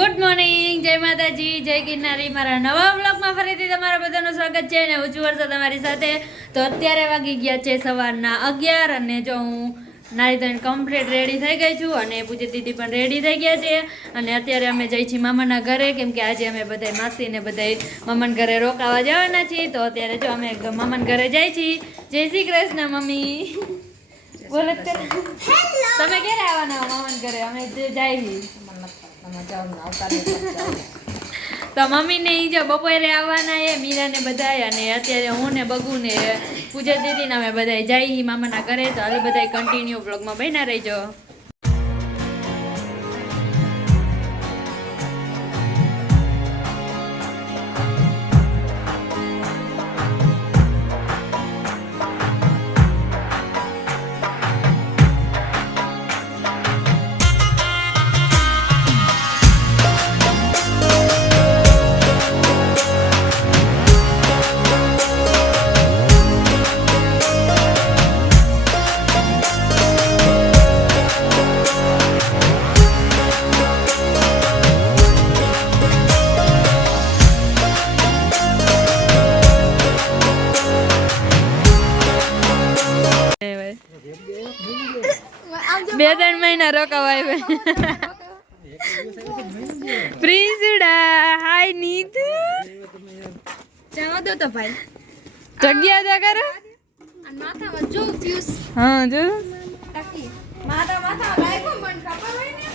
Good morning, જય માતાજી, જય ગિરનારી। મારા નવા વ્લોગમાં ફરીથી તમારા બધાનું સ્વાગત છે અને હું છું વર્ષા તમારી સાથે। તો અત્યારે વાગી ગયા છે સવારના 11 અને જો હું નારી ધોઈને કમ્પ્લીટ રેડી થઈ ગઈ છું અને પૂજી દીદી પણ રેડી થઈ ગયા છે અને અત્યારે અમે જઈ છીએ મામાના ઘરે, કેમ કે આજે અમે બધા માસીને બધા મામાના ઘરે રોકાવા જવાના છીએ। તો અત્યારે જો અમે મામાના ઘરે જઈ છીએ। જય શ્રી કૃષ્ણ મમ્મી, બોલો તમે ક્યારે આવવાના મામાના ઘરે? અમે જાય છીએ તો મમ્મી ને જો બપોરે આવવાના એ મીરા ને બધાય અને અત્યારે હું ને બગુ ને પૂજા દીદી ને અમે બધા જઈ મામાના ઘરે। તો હાલ બધા કન્ટિન્યુ બ્લોગમાં બન્યા રહેજો। બે 3 મહિના રોકાવા પ્રિન્સુડા હાય નીતુ ચાલો દો તો ભાઈ જગ્યા દે કરે અને માથામાં જો ફ્યુઝ હા જો માથા લાઈકો મન ખબર હોય ને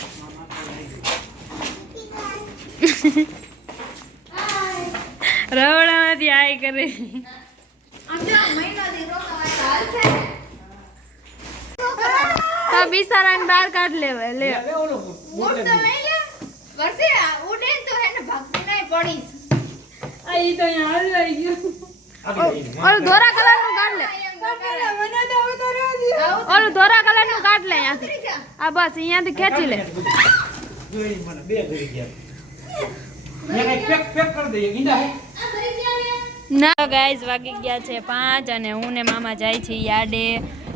રવડામાંથી આય કરે આમ મહિના થી રોકાવા હાલ છે બિસારાને બહાર કાઢ લેવે લે ઓલો ઉડ તો લઈ લે વર્ષે ઉડે તો એને ભાગતી નહીં પડી આ ઈ તો અહીંયા હાલવાઈ ગયો ઓલો ધોરા કલરનું કાઢ લે મને તો આવતો રહેજી ઓલો ધોરા કલરનું કાઢ લે અહીંયાથી આ બસ અહીંયાથી ખેંચી લે જોઈ મને બે કરી ગયા મેં પેક કરી દઈએ ગીંડા ના ગાઈસ વાગી ગયા છે 5 અને હું ને મામા જાય છે યાડે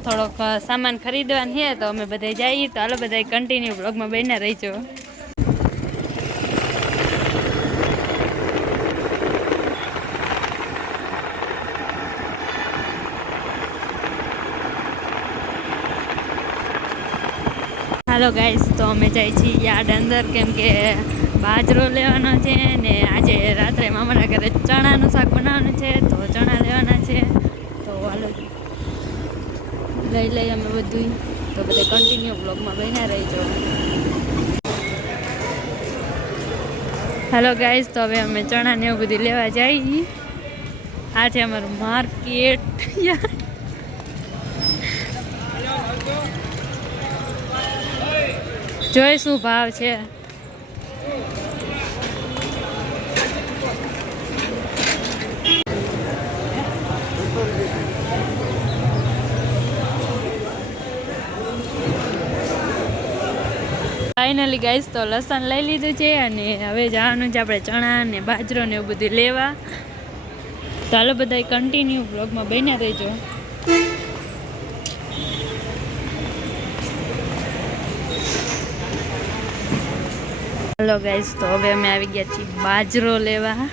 થોડોક સામાન ખરીદવાનું છે તો અમે બધા જઈએ। તો હાલો બધા કન્ટિન્યુ બ્લોગમાં બન્યા રહીજો। હાલો ગાઈસ, તો અમે જઈએ છીએ યાર્ડ અંદર, કેમ કે બાજરો લેવાનો છે ને આજે રાત્રે મામાના ઘરે ચણાનું શાક બનાવવાનું છે તો ચણા લેવાના છે। તો હાલો લઈ અમે બધું, તો બધા કન્ટિન્યુ બ્લોગમાં બન્યા રહીજો। હેલો ગાઈસ, તો હવે અમે ચણા ને એવું બધું લેવા જઈએ। આ છે અમારું માર્કેટ। જોઈ શું ભાવ છે। ફાઇનલી ગાઈસ, તો લસણ લઈ લીધું છે અને હવે જવાનું છે આપણે ચણા ને બાજરો ને એવું બધું લેવા। ચાલો બધા કન્ટિન્યુ બ્લોગમાં બન્યા રહેજો। હેલો ગાઈસ, તો હવે અમે આવી ગયા છીએ બાજરો લેવા।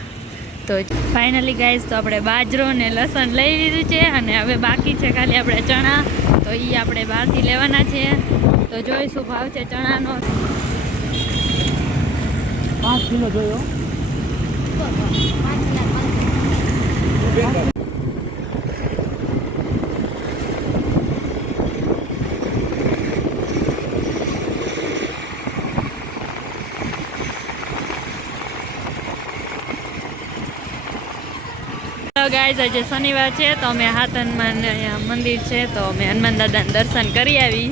તો ફાઇનલી ગાઈસ, તો આપણે બાજરો ને લસણ લઈ લીધું છે અને હવે બાકી છે ખાલી આપણે ચણા, તો એ આપણે બહારથી લેવાના છે। તો જોઈ શું ભાવ છે ચણાનો। 5 કિલો જોયો। ગાઈઝ, આજે શનિવાર છે તો અમે હાથ હનુમાન મંદિર છે તો અમે હનુમાન દાદાના દર્શન કરી આવી।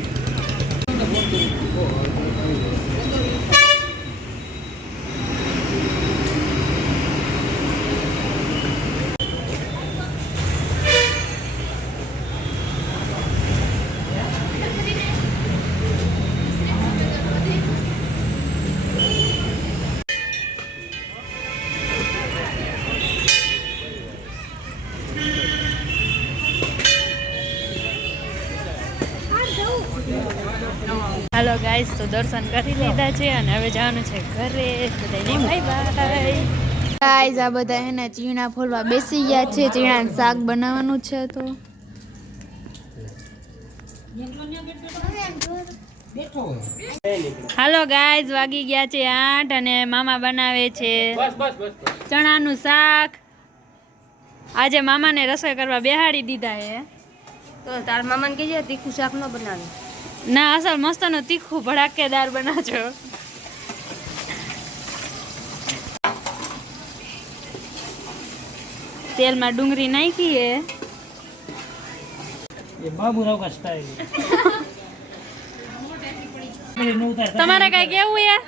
હાલો ગાઈસ, તો દર્શન કરી લીધા છે અને હવે જવાનું છે ઘરે. બધાને બાય બાય. ગાઈસ, આ બધા એને ચીણા ફોલવા બેસી ગયા છે. ચીણાનું શાક બનાવવાનું છે. તો હાલો ગાઈસ, વાગી ગયા છે 8 અને મામા બનાવે છે ચણાનું શાક. આજે મામાને રસોઈ કરવા બેહાડી દીધા હે. તો તાર મામાને કહેજે તીખું શાક ન બનાવે. ના, અસલ મસ્તનું તીખું ભડાકેદાર બનાવજો. તેલમાં ડુંગળી નાખી હે. ये बाबूराव का स्टाइल તમારે કઈ કેવું હે?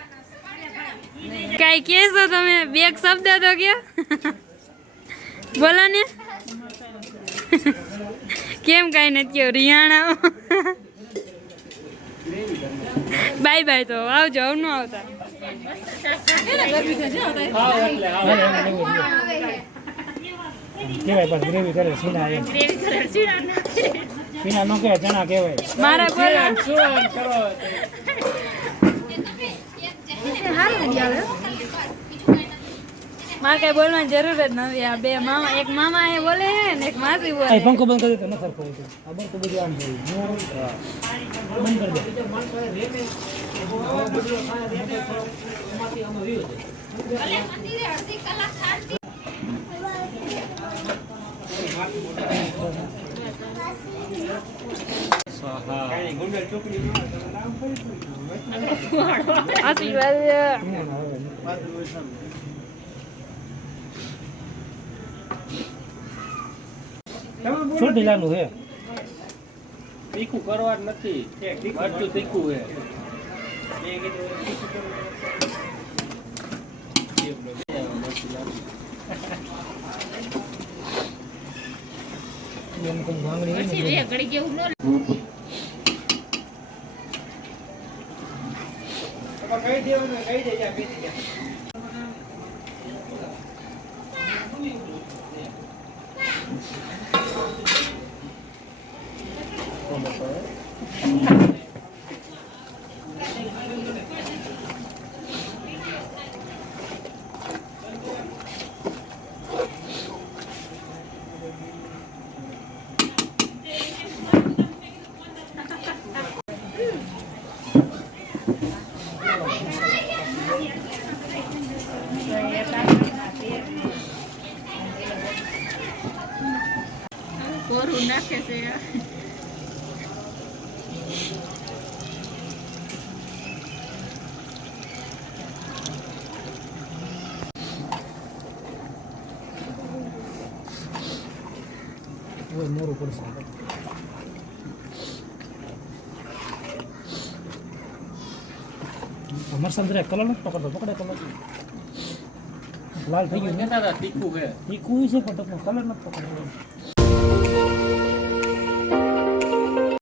કઈ કેસો તમે? બે શબ્દ તો કે બોલો ને. કેમ કઈ નથી કેવું? રિયાણા બાય બાય. તો આવજો. આવ ન આવતા. કેવાય પણ ગ્રેવી કરે સીના એમ સીના નો કહેવાય ચણા કહેવાય. મારે બોલો. મારે કઈ બોલવાની જરૂર જ નથી. આ બે મામા, એક મામા એ બોલે હે ને એક માસી બોલે. આ પંખો બંધ કરી દે તો ન સરખો હોય. આ બંધ તો બધું આમ થઈ બંધ કરી દે. છોટી લાગુ હે તીખું કરવા જ નથી, મરચું તીખું હે. કોરું નાખે છે. મોરું પડશે. મરસાં જરા કલર નથી પકડતો. પકડે કલર લાલ થઈ ગયું. તીખું હે. તીખું છે પણ કલર નથી પકડતો.